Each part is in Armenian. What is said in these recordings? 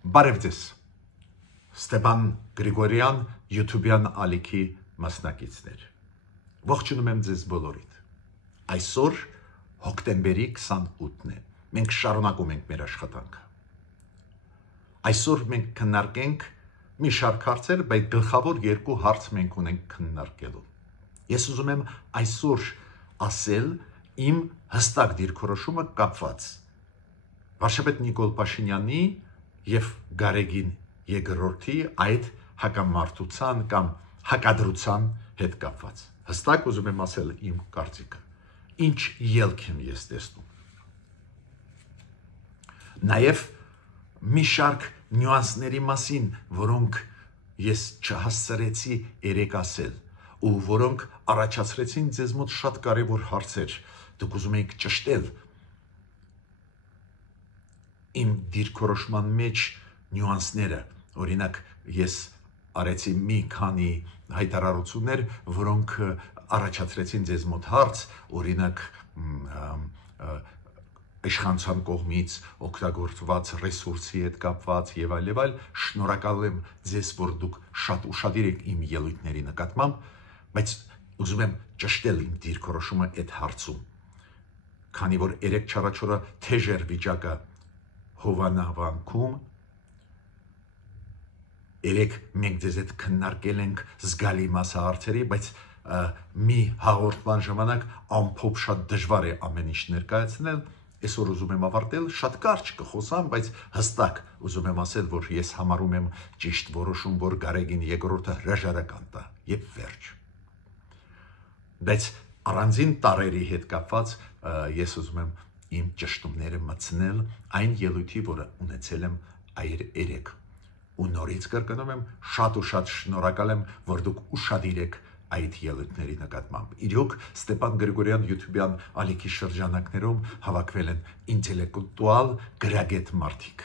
Բարև ձեզ, Ստեփան Գրիգորյան YouTube-յան ալիքի մասնակիցներ, ողջունում եմ ձեզ բոլորիդ, այսօր հոկտեմբերի 28-ն է, մենք շարունակում ենք մեր աշխատանքը, այսօր մենք քննարկենք մի շարք հարցեր, բայց գլխավոր երկու հարց մենք ունենք քննարկելու, ես ուզում եմ այսօր ասել իմ հստակ դիրքորոշումը կապված վարչապետ Նիկոլ Փաշինյանի և Գարեգին Երկրորդի այդ հակամարտության կամ հակադրության հետ կապված։ Հստակ ուզում եմ ասել իմ կարծիքը։ Ինչ ելք եմ ես տեսնում։ Նաև մի շարք նյուանսների մասին, որոնք ես չհասցրեցի երեք ասել, ու որոնք առաջացրեցին ձեզ մոտ շատ կարևոր հարցեր, դուք ուզում եք ճշտել իմ դիրքորոշման մեջ նյուանսները, օրինակ ես արեցի մի քանի հայտարարություններ, որոնք առաջացրեցին ձեզ մոտ հարց, օրինակ իշխանության կողմից օգտագործված ռեսուրսի հետ կապված եւ այլ, շնորհակալ եմ ձեզ, որ դուք շատ ուշադիր եք իմ ելույթների նկատմամբ, բայց ուզում եմ ճշտել իմ դիրքորոշումը այդ հարցում, քանի որ երեք չարաչորը թեժ էր վիճակը Հովանավանքում, երեք մենք ձեզ հետ քննարկել ենք զգալի մասը հարցերի, բայց մի հաղորդման ժամանակ ամփոփ շատ դժվար է ամեն ինչ ներկայացնել, այսօր ուզում եմ ավարտել, շատ կարճ կխոսամ, բայց հստակ ուզում եմ ասել, որ ես համարում եմ ճիշտ որոշում, որ Գարեգին Երկրորդը հրաժարական տա եւ վերջ։ Բայց առանձին տարերի հետ կապված ես ուզում եմ իմ ճշտումները մտցնել այն ելույթի, որը ունեցել եմ երեք։ Ու նորից կրկնում եմ, շատ ու շատ շնորհակալ եմ, որ դուք ուշադիր եք այդ ելույթների նկատմամբ։ Իրոք Ստեփան Գրիգորյան YouTube-յան ալիքի շրջանակներում հավաքվել են ինտելեկտուալ գրագետ մարդիկ։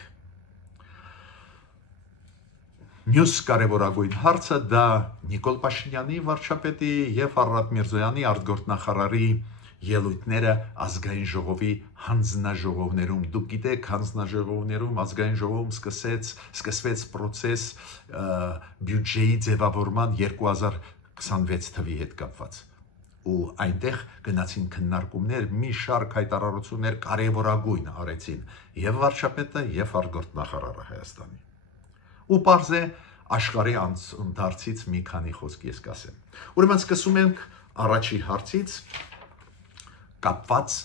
Մյուս կարևորագույն հարցը դա Նիկոլ Փաշինյանի վարչապետի եւ Արարատ Միրզոյանի արտգործնախարարի ելույթները ազգային ժողովի հանձնաժողովներում։ Դուք գիտեք, հանձնաժողովներում ազգային ժողովում սկսվեց process բյուջեի ձևավորման 2026 թվականի հետ կապված։ Ու այնտեղ գնացին քննարկումներ, մի շարք հայտարարություններ կարևորագույն արեցին եւ վարչապետը եւ արտգործնախարարը Հայաստանի։ Ու պարզ է աշխարհի անցուդարձից մի քանի խոսք ես կասեմ։ Ուրեմն սկսում ենք առաջի հարցից կապված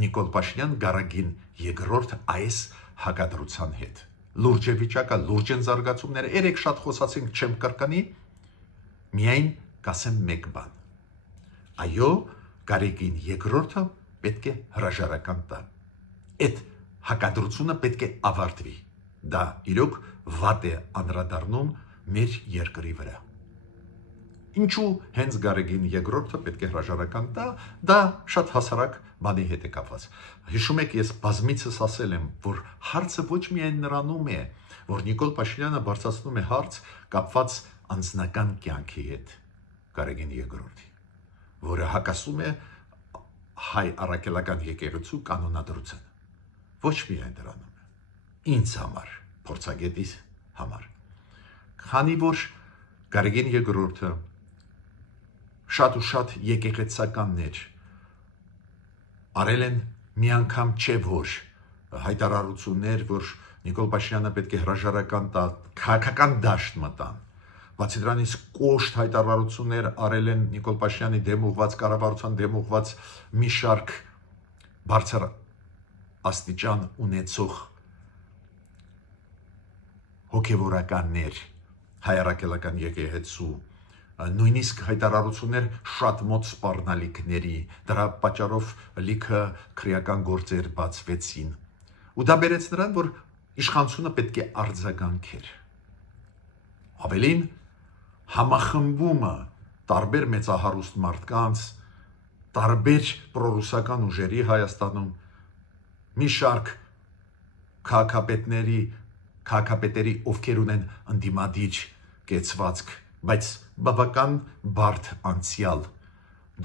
Նիկոլ Փաշինյան Գարեգին Երկրորդ այս հակադրության հետ։ Լուրջ է վիճակը, լուրջ են զարգացումները, երեք շատ խոսացինք, չեմ կրկնի, միայն կասեմ մեկ բան։ Այո, Գարեգին Երկրորդը պետք է հրաժարական տա։ Այդ հակադրությունը պետք է ավարտվի։ Դա իրոք վատ է անդրադառնում մեր երկրի վրա։ Ինչու հենց Գարեգին Երկրորդը պետք է հրաժարական տա, դա շատ հասարակ բանի հետ է կապված։ Հիշում եք, ես բազմիցս ասել եմ, որ հարցը ոչ միայն նրանում է, որ Նիկոլ Փաշինյանը բարձրացնում է հարց կապված անձնական կյանքի հետ Գարեգին Երկրորդի, որը հակասում է հայ առաքելական եկեղեցու կանոնադրությանը։ Ոչ միայն դրանում է, ինձ համար, փորձագետիս համար։ Քանի որ Գարեգին Երկրորդը շատ ու շատ եկեղեցականներ արել են մի անգամ չէ որ հայտարարություններ, որ Նիկոլ Փաշինյանը պետք է հրաժարական տա, քաղաքական դաշտ մտան։ Բացի դրանից կոշտ հայտարարություններ արել են Նիկոլ Փաշինյանի դեմ ուղված, կառավարության դեմ ուղված մի շարք բարձր աստիճան ունեցող հոգևորականներ, հայ առաքելական եկեղեցու, նույնիսկ հայտարարություններ շատ մոտ սպառնալիքների, դրա պատճառով լիքը քրեական գործեր բացվեցին։ Ու դա բերեց նրան, որ իշխանությունը պետք է արձագանքեր։ Ավելին, համախմբումը տարբեր մեծահարուստ մարդկանց, տարբեր պրոռուսական ուժերի Հայաստանում, մի շարք քաղաքապետերի, ովքեր ունեն ընդդիմադիր կեցվածք, բայց բավական բարդ անցյալ,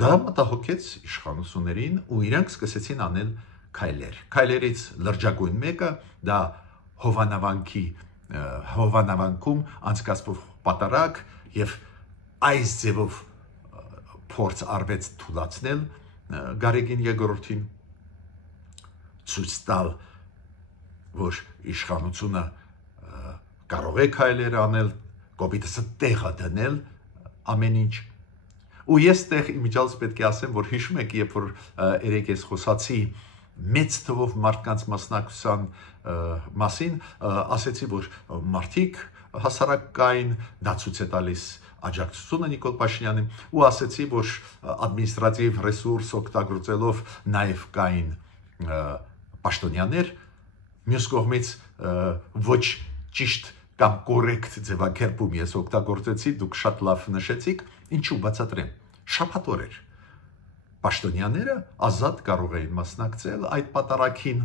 դա մտահոգեց իշխանություններին ու իրենք սկսեցին անել քայլեր։ Քայլերից լրջագույն մեկը դա Հովանավանքի հովանավանքում անցկացվող պատարակ եւ այս ձևով փորձ արվեց թույլատրել Գարեգին երկրորդին ցույց տալ, որ իշխանությունը կարող է քայլեր անել, կոպիտը տեղը դնել ամեն ինչ։ Ու ես տեղ իմիջիալս պետք է ասեմ, որ հիշում եք, երբ որ երեք ես խոսացի մեծ թվով մարդկանց մասնակցության մասին, ասեցի, որ մարդիկ հասարակային դա ցույց է տալիս աջակցությունը Նիկոլ Փաշինյանին, ու ասեցի, որ ադմինիստրատիվ ռեսուրս օգտագործելով նաև կային պաշտոնյաներ, մյուս կողմից ոչ ճիշտ կամ կորեկտ ձևակերպում ես օգտագործեցի, դուք շատ լավ նշեցիք, ինչու բացատրեմ, շաբաթ օր էր, պաշտոնյաները ազատ կարող էին մասնակցել այդ պատարագին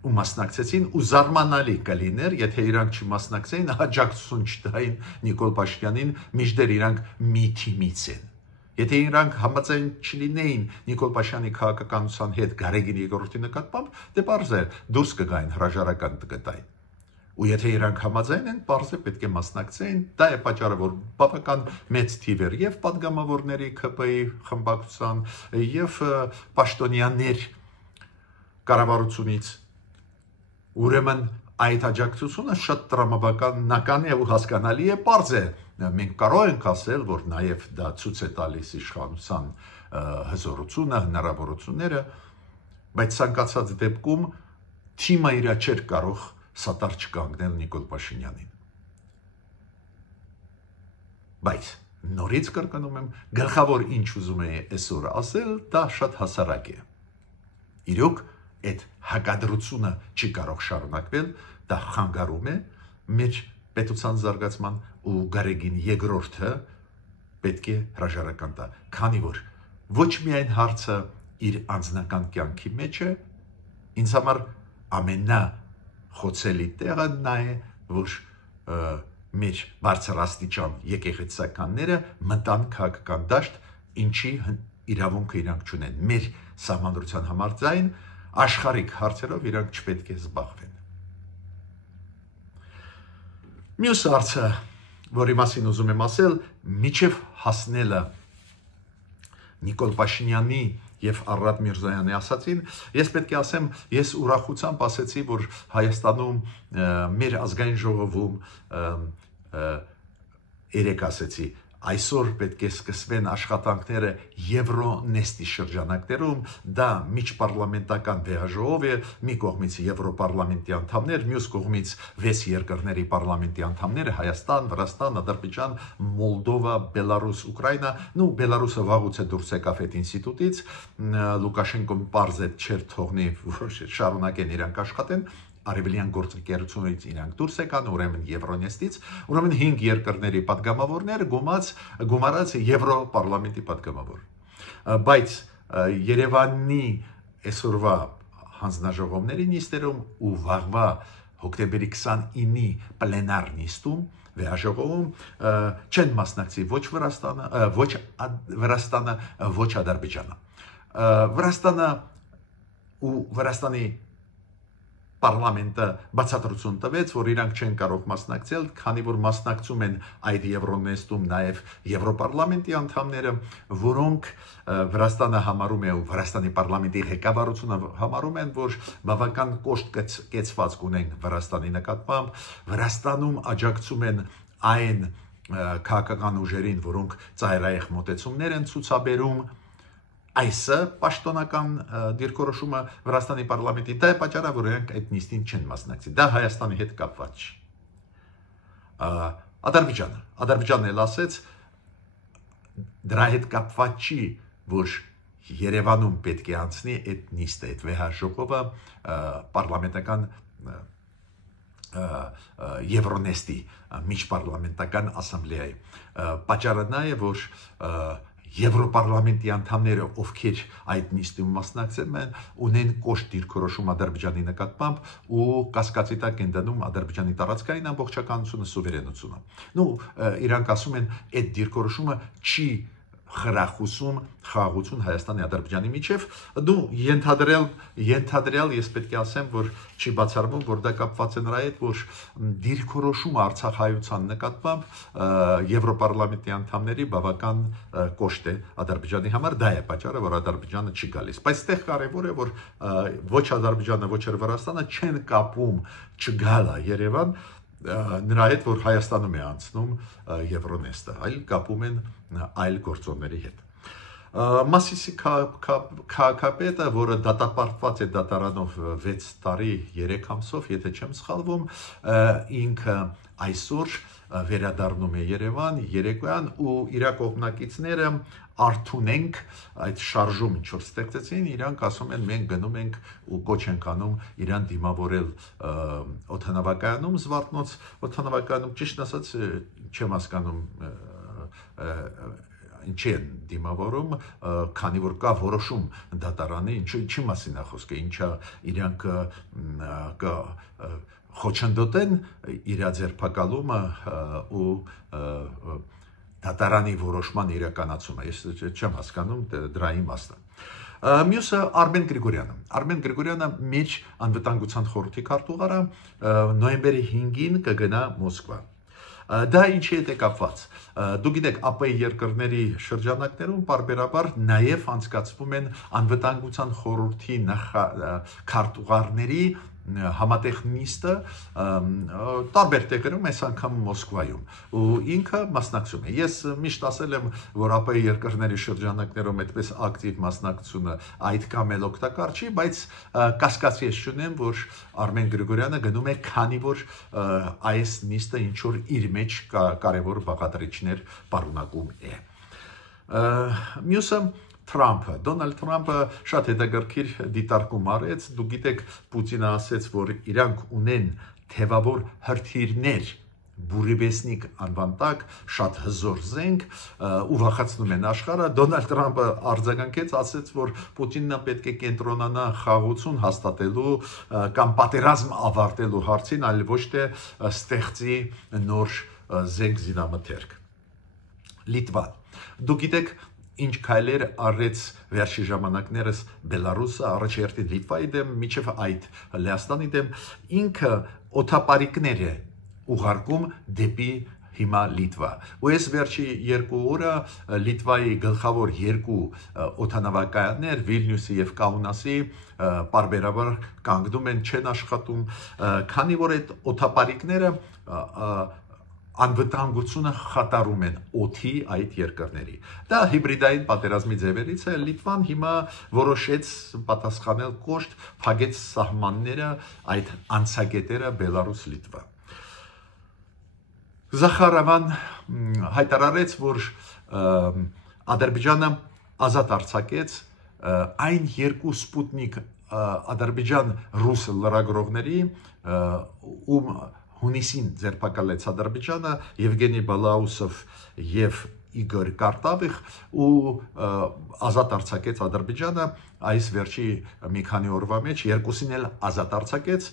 ու մասնակցեցին ու զարմանալի կլիներ, եթե իրանք չմասնակցեին, աջակցություն չտային Նիկոլ Փաշինյանին, մինչդեռ իրանք մի թիմից են։ Եթե իրանք համաձայն չլինեին Նիկոլ Փաշինյանի քաղաքականության հետ Գարեգին երկրորդի նկատմամբ, դե պարզ է, դուրս կգային հրաժարական տգտային։ Ու եթե իրանք համաձայն են, պարզ է պետք է մասնակցեին, դա է պատճառը, որ բավական մեծ թիվ էր եւ պատգամավորների ԿՊ-ի խմբակցության եւ պաշտոնյաներ կառավարությունից։ Ուրեմն այդ աջակցությունը շատ տրամաբանական է ու հասկանալի է, պարզ է։ Մենք կարող ենք ասել, որ նաև դա ցույց է տալիս իշխանության հզորությունը, հնարավորությունները, բայց ցանկացած դեպքում թիմը իր չէր կարող սատար չկանգնել Նիկոլ Փաշինյանին։ Բայց նորից կրկնում եմ, գլխավոր ինչ ուզում եմ այսօր ասել, դա շատ հասարակ է։ Իրոք այդ հակադրությունը չի կարող շարունակվել, դա խանգարում է մեր պետության զարգացման ու Գարեգին երկրորդը պետք է հրաժարական տա, քանի որ ոչ միայն հարցը իր անձնական կյանքի մեջ է, ինձ համար ամենախոցելի տեղը նա է, որ մեր բարձրաստիճան եկեղեցականները մտան քաղաքական դաշտ, ինչի իրավունքը իրանք չունեն։ Մեր սահմանադրության համաձայն աշխարհիկ հարցերով իրանք չպետք է զբաղվեն։ Մյուս հարցը, որի մասին ուզում եմ ասել, միջև հասնելը Նիկոլ Փաշինյանի եւ Արարատ Միրզոյանի ասացին, ես պետք է ասեմ, ես ուրախությամբ ասեցի, որ Հայաստանում մեր ազգային ժողովում երեք ասեցի, այսօր պետք է սկսվեն աշխատանքները Եվրոնեստի շրջանակներում, դա միջպարլամենտական վեհաժողով է, մի կողմից Եվրոպարլամենտի անդամներ, մյուս կողմից 6 երկրների պարլամենտի անդամները, Հայաստան, Վրաստան, Ադրբեջան, Մոլդովա, Բելարուս, Ուկրաինա, Բելարուսը վաղուց է դուրս եկավ այդ ինստիտուտից, Լուկաշենկոն պարզ է չէր թողնի, որ շարունակեն իրանք աշխատեն, Արևելյան գործընկերությունից իրանք դուրս եկան, ուրեմն Եվրոնեստից, ուրեմն 5 երկրների պատգամավորներ գումարած Եվրոպարլամենտի պատգամավոր։ Բայց Երևանի այսօրվա հանձնաժողովների նիստերում ու վաղվա հոկտեմբերի 29-ի պլենար նիստում վեհաժողովում չեն մասնակցի ոչ Վրաստանը, ոչ Ադրբեջանը։ Վրաստանը ու Վրաստանի պարլամենտը բացատրություն տվեց, որ իրանք չեն կարող մասնակցել, քանի որ մասնակցում են այդ Եվրոնեստում նաև Եվրոպարլամենտի անդամները, որոնք Վրաստանը համարում է ու Վրաստանի պարլամենտի ղեկավարությունը համարում են, որ բավական կոշտ կեցվածք ունեն Վրաստանի նկատմամբ, Վրաստանում աջակցում են այն քաղաքական ուժերին, որոնք ծայրահեղ մոտեցումներ են ցուցաբերում, այսը պաշտոնական դիրքորոշումը Վրաստանի պարլամենտի, դա է պատճառը, որ իրանք այդ նիստին չեն մասնակցի, դա Հայաստանի հետ կապված չի։ Ադրբեջանն էլ ասեց, դրա հետ կապված չի, որ Երևանում պետք է անցնի այդ նիստը, այդ վեհաժողովը պարլամենտական Եվրոնեստի միջպարլամենտական ասամբլեայի։ Պատճառը նա է, որ Եվրոպարլամենտի անդամները, ովքեր այդ նիստում մասնակցում են, ունեն կոշտ դիրքորոշում Ադրբեջանի նկատմամբ ու կասկածի տակ են դնում Ադրբեջանի տարածքային ամբողջականությունը, սուվերենությունը։ Իրանք ասում են, այդ դիրքորոշումը չի խրախուսում խաղաղություն Հայաստանի Ադրբեջանի միջև դու ենթադրյալ ես պետք է ասեմ որ չի բացառվում որ դա կապված է նրա հետ որ դիրքորոշումը Արցախայցության նկատմամբ Եվրոպարլամենտի անդամների բավական կոշտ է Ադրբեջանի համար դա է պատճառը որ Ադրբեջանը չի գալիս բայց այստեղ կարևոր է որ ոչ Ադրբեջանը ոչ Վրաստանը չեն կապում չգալա Երևան նրա հետ որ Հայաստանում է անցնում Եվրոնեստը այլ կապում են այլ գործոնների հետ Մասիսի քաղաքապետը, որը դատապարտված է դատարանով 6 տարի 3 ամսով, եթե չեմ սխալվում, ինքը այսօր վերադառնում է Երևան, երեկոյան ու իր կողմնակիցները արթունենք այդ շարժում ինչ որ ստեղծեցին, իրանք ասում են մենք գնում ենք ու կոչ ենք անում իրան դիմավորել օդանավակայանում Զվարթնոց օդանավակայանում ճիշտ ասած չեմ հասկանում ինչ են դիմավորում, քանի որ կա որոշում դատարանի, ինչի մասին է խոսքը, ինչա իրանք խոչընդոտեն իր ձերբակալումը ու դատարանի որոշման իրականացումը, ես չեմ հասկանում դրա իմաստը։ Մյուսը Արմեն Գրիգորյանը մեր անվտանգության խորհրդի քարտուղարը նոյեմբերի 5-ին կգնա Մոսկվա։ Դա ինչի հետ է կապված։ Դու գիտեք, ԱՊ երկրների շրջանակներում բարբերաբար նաև անցկացվում են անվտանգության խորհրդի քարտուղարների համատեղ նիստը տարբեր տեղերում, այս անգամ Մոսկվայում, ու ինքը մասնակցում է։ Ես միշտ ասել եմ, որ ԱՊ երկրների շրջանակներում այդպես ակտիվ մասնակցությունը այդքան էլ օգտակար չի, բայց կասկածի ես չունեմ, որ Արմեն Գրիգորյանը գնում է, քանի որ այս նիստը ինչ որ իր մեջ կարևոր բաղադրիչներ պարունակում է։ Մյուսը Դոնալդ Թրամփը շատ հետաքրքիր դիտարկում արեց, դու գիտեք, Պուտինը ասեց, որ իրանք ունեն թևավոր հրթիռներ, բուրիվեսնիկ անվան տակ, շատ հզոր զենք, ու վախեցնում են աշխարհը, Դոնալդ Թրամփը արձագանքեց, ասեց, որ Պուտինը պետք է կենտրոնանա խաղաղություն հաստատելու կամ պատերազմ ավարտելու հարցին, այլ ոչ թե ստեղծի նոր զենք զինամթերք։ Լիտվա, դու գիտեք, ինչ քայլեր արեց վերջի ժամանակներս Բելարուսը, առաջերտին Լիտվայի դեմ, միջև այդ Լեհաստանի դեմ, ինքը օդապարիկներ է ուղարկում դեպի հիմա Լիտվա։ Ու ես վերջի 2 օրը Լիտվայի գլխավոր 2 օդանավակայաններ Վիլնյուսի եւ Կաունասի բարբերաբար կանգնում են, չեն աշխատում, քանի որ այդ օդապարիկները անվտանգությունը խաթարում են օդի այդ երկրների։ Դա հիբրիդային պատերազմի ձևերից է, Լիտվան հիմա որոշեց պատասխանել կոշտ, փակեց սահմանները այդ անցագետերը Բելարուս-Լիտվա։ Զախարովան հայտարարեց, որ Ադրբեջանը ազատ արձակեց այն 2 Սպուտնիկ Ադրբեջան-ռուս լրագրողների, ում հունիսին ձերբակալեց Ադրբեջանը, Եվգենի Բալաուսով եւ Իգոր Կարտավիխ ու ազատ արձակեց Ադրբեջանը այս վերջի մի քանի օրվա մեջ, 2-ին էլ ազատ արձակեց,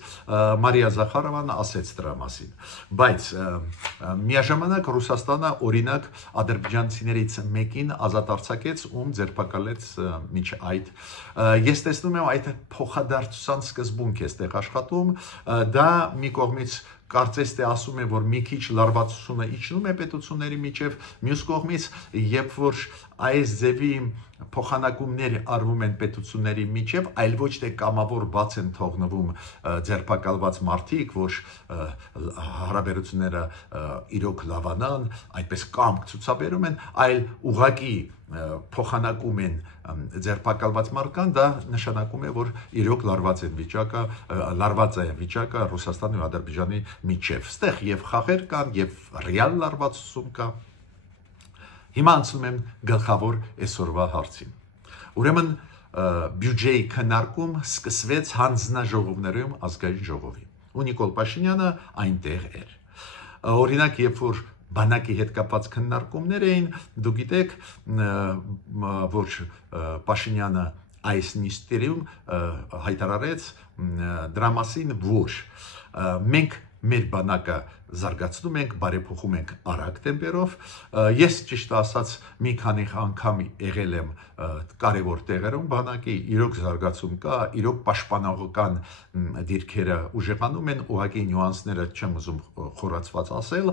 Մարիա Զախարովան ասեց դրա մասին։ Բայց միաժամանակ Ռուսաստանը օրինակ ադրբեջանցիներից մեկին ազատ արձակեց, ում ձերբակալեց միջ այդ։ Ես տեսնում եմ այդ փոխադարձության սկզբունք է ստեղ աշխատում, դա մի կողմից կարծես թե ասում է, որ մի քիչ լարվածությունը իջնում է պետությունների միջև, մյուս կողմից, երբ որ այս ձևի փոխանակումներ արվում են պետությունների միջև, այլ ոչ թե կամավոր բաց են թողնվում ձերբակալված մարդիկ, որ հարաբերությունները իրոք լավանան, այդպես կամք ցուցաբերում են, այլ ուղղակի փոխանակում են ձերբակալված մարդկան, դա նշանակում է, որ իրոք լարված է վիճակը Ռուսաստանի ու Ադրբեջանի միջև։ Ստեղ եւ խաղեր կան, եւ ռեալ լարվածություն կա։ Հիմա անցնում եմ գլխավոր այսօրվա հարցին։ Ուրեմն բյուջեի քննարկում սկսվեց հանձնաժողովներում ազգային ժողովի։ Ու Նիկոլ Փաշինյանը այնտեղ էր։ Օրինակ, երբ որ բանակի հետ կապված քննարկումներ էին, դու գիտեք, որ Փաշինյանը այս նիստերում հայտարարեց դրա մասին, որ մենք մեր բանակը զարգացնում ենք, բարեփոխում ենք արագ տեմպերով։ Ես ճիշտ ասած մի քանի անգամ եղել եմ կարևոր տեղերում բանակի, իրոք զարգացում կա, իրոք պաշտպանողական դիրքերը ուժեղանում են, ուղղակի նյուանսները չեմ ուզում խորացված ասել,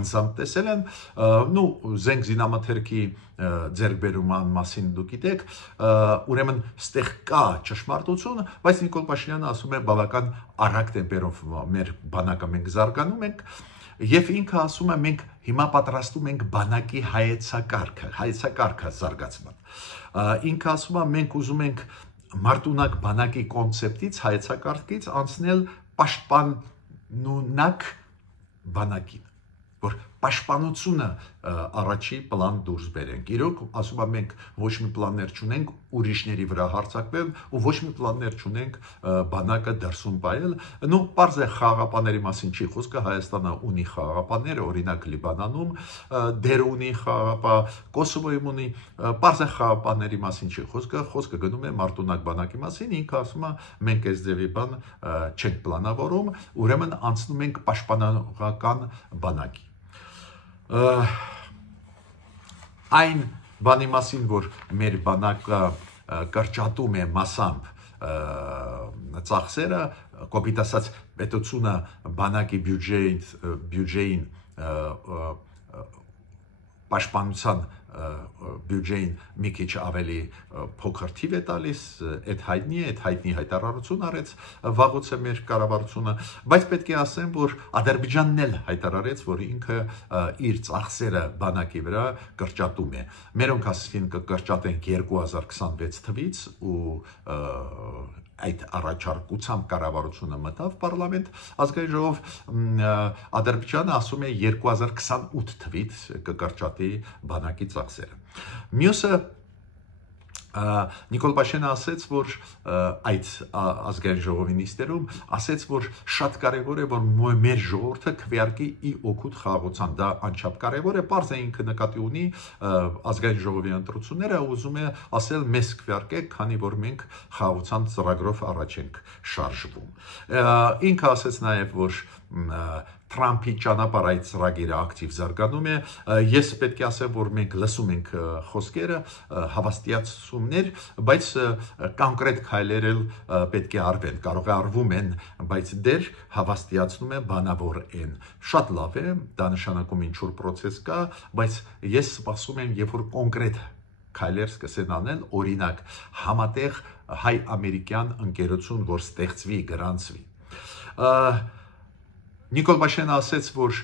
անձամբ տեսել եմ, զենք զինամթերքի ձեռքբերման մասին դուք գիտեք, ուրեմն ստեղ կա ճշմարտություն, բայց Նիկոլ Փաշինյանը ասում է բավական արագ տեմպերով մեր բանակը մենք զարգանում ենք, եւ ինքը ասում է մենք հիմա պատրաստում ենք բանակի հայեցակարգը զարգացման։ Ինքը ասում է մենք ուզում ենք մարտունակ բանակի կոնցեպտից, հայեցակարգից անցնել պաշտպանունակ բանակին, որ պաշտպանությունը առաջի պլան դուրս բերենք։ Իրոք ասում եմ մենք ոչ մի պլաններ չունենք ուրիշների վրա հարձակվել ու ոչ մի պլաններ չունենք բանակը դրսում պայել։ Պարզ է խաղաղապահների մասին չի խոսքը, Հայաստանը ունի խաղաղապահներ, օրինակ Լիբանանում դեր ունի խաղաղապահ, Կոսովոյում ունի, պարզ է խաղաղապահների մասին չի խոսքը, խոսքը գնում է մարտունակ բանակի մասին, ինքը ասում է մենք այս ձևի բան չենք պլանավորում, ուրեմն անցնում ենք պաշտպանողական բանակի։ Այն բանի մասին, որ մեր բանակը կրճատում է մասամբ ծախսերը, կոպիտ ասած պետությունը բանակի բյուջեին պաշտպանության բյուջեին մի քիչ ավելի փոքր թիվ է տալիս, այդ հայտնի հայտարարություն արեց վաղուց է մեր կառավարությունը, բայց պետք է ասեմ, որ Ադրբեջանն էլ հայտարարեց, որ ինքը իր ծախսերը բանակի վրա կրճատում է։ Մերոնք ասին կկրճատենք 2026 թվից ու այդ առաջարկությամբ կառավարությունը մտավ պարլամենտ, ազգային ժողով, Ադրբեջանը ասում է 2028 թվից կկրճատի բանակի ծախսերը։ Մյուսը Նիկոլ Փաշինյանը ասեց, որ այդ ազգային ժողովի նիստերում ասեց, որ շատ կարևոր է, որ մեր ժողովուրդը քվեարկի ի օգուտ խաղաղության, դա անչափ կարևոր է, պարզ է ինքը նկատի ունի ազգային ժողովի ընտրությունները, ուզում է ասել մեզ քվեարկեք, քանի որ մենք խաղաղության ծրագրով առաջ ենք շարժվում։ Ինքը ասեց նաև, որ Թրամփի ճանապարհ այդ ծրագիրը ակտիվ զարգանում է, ես պետք է ասեմ, որ մենք լսում ենք խոսքերը, հավաստիացումներ, բայց կոնկրետ քայլեր էլ պետք է արվեն, կարող է արվում են, բայց դեռ հավաստիացնում է բանավոր են։ Շատ լավ է, դա նշանակում ինչ-որ process կա, բայց ես սպասում եմ, երբ որ կոնկրետ քայլեր սկսեն անել, օրինակ համատեղ հայ-ամերիկյան ընկերություն, որ ստեղծվի, գրանցվի։ Նիկոլ Փաշինյանը ասեց, որ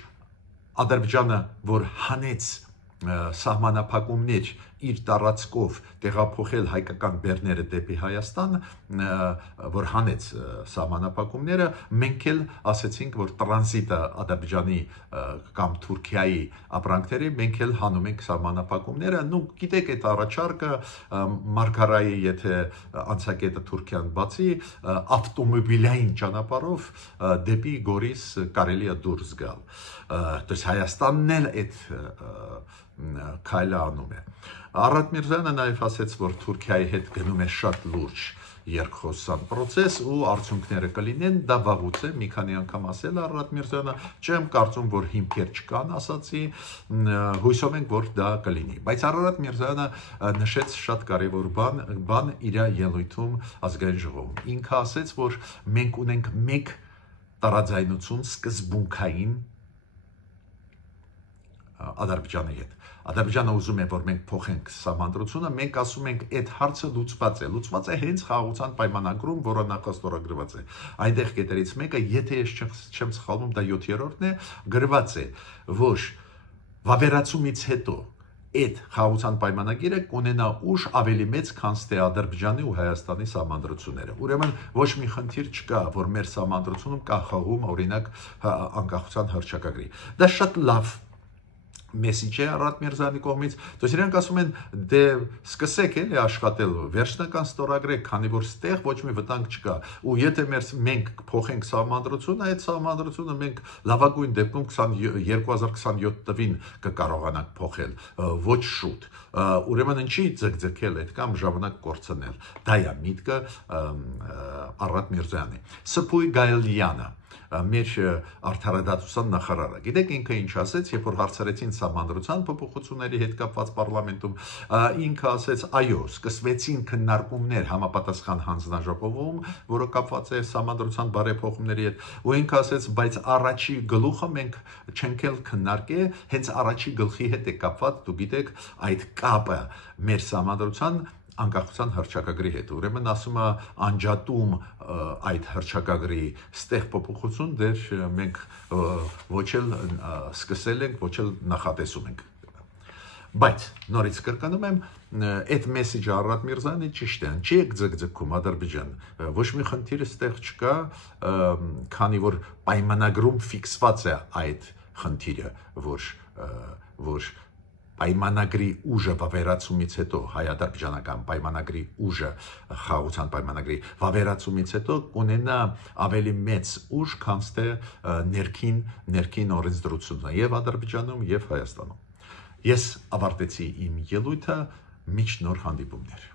Ադրբեջանը, որ հանեց սահմանափակումներ իր տարածքով տեղափոխել հայկական բեռները դեպի Հայաստան, որ հանեց սահմանափակումները, մենք էլ ասեցինք, որ տրանզիտը Ադրբեջանի կամ Թուրքիայի ապրանքների, մենք էլ հանում ենք սահմանափակումները, գիտեք այդ առաջարկը Մարգարայի, եթե անցակետը Թուրքիան բացի, ավտոմոբիլային ճանապարհով դեպի Գորիս կարելի է դուրս գալ։ Դες Հայաստանն էլ այդ քայլը անում է։ Արարատ Միրզյանը նաև ասեց, որ Թուրքիայի հետ գնում է շատ լուրջ երկխոսության process ու արդյունքները կլինեն, դա վաղուց է, մի քանի անգամ ասել Արարատ Միրզյանը, չեմ կարծում, որ հիմքեր չկան, ասացի, հույսով ենք, որ դա կլինի։ Բայց Արարատ Միրզյանը նշեց շատ կարևոր բան իր ելույթում ազգային ժողովում։ Ինքը ասեց, որ մենք ունենք մեկ տարաձայնություն սկզբունքային Ադրբեջանի հետ։ Ադրբեջանը ուզում է, որ մենք փոխենք սահմանադրությունը, մենք ասում ենք, այդ հարցը լուծված է հենց խաղաղության պայմանագրում, որը նախաստորագրված է։ Այնտեղ կետերից մեկը, եթե ես չեմ սխալվում, դա 7-րդն է, գրված է, որ վավերացումից հետո այդ խաղաղության պայմանագիրը կունենա ուժ ավելի մեծ, քան թե Ադրբեջանի ու Հայաստանի սահմանադրությունները։ Ուրեմն ոչ մի խնդիր չկա, որ մեր սահմանադրությունում կա խաղում, օրինակ անկախության հռչակագրի։ Դա շատ լավ մեսիջ է Արարատ Միրզյանի կողմից, դες իրանք ասում են, դե սկսեք էլի աշխատել, վերջնական ստորագրեք, քանի որ ստեղ ոչ մի վտանգ չկա, ու եթե մենք փոխենք սահմանադրությունը, այդ սահմանադրությունը մենք լավագույն դեպքում 2027 թվին կկարողանանք փոխել, ոչ շուտ։ Ուրեմն ինչի ձգձգել այդքան ժամանակ կորցնել։ Դա է միտքը Արարատ Միրզյանի։ Սփյուռք Գայլյանը մեր արդարադատության նախարարը։ Գիտեք ինքը ինչ ասեց, երբ որ հարցրեցին սահմանադրության փոփոխությունների հետ կապված պարլամենտում, ինքը ասեց, այո, սկսվեցին քննարկումներ համապատասխան հանձնաժողովում, որը կապված է սահմանադրության բարեփոխումների հետ, ու ինքը ասեց, բայց առաջի գլուխը մենք չենք էլ քննարկել, հենց առաջի գլխի հետ է կապված, դու գիտեք, այդ կապը մեր սահմանադրության անկախության հռչակագրի հետ։ Ուրեմն ասում է անջատում այդ հռչակագրի ստեղ փոփոխություն դեր մենք ոչ էլ սկսել ենք, ոչ էլ նախատեսում ենք։ Բայց նորից կրկնում եմ, այդ մեսեջը Արարատ Միրզյանի ճիշտ է, չի եք ձգձգում Ադրբեջան, ոչ մի խնդիր ստեղ չկա, քանի որ պայմանագրում ֆիքսված է այդ խնդիրը, որ պայմանագրի ուժը վավերացումից հետո հայ-ադրբեջանական պայմանագրի ուժը խաղաղության պայմանագրի վավերացումից հետո կունենա ավելի մեծ ուժ, քան թե ներքին օրենսդրությունը եւ Ադրբեջանում եւ Հայաստանում։ Ես ավարտեցի իմ ելույթը, մինչ նոր հանդիպումներ։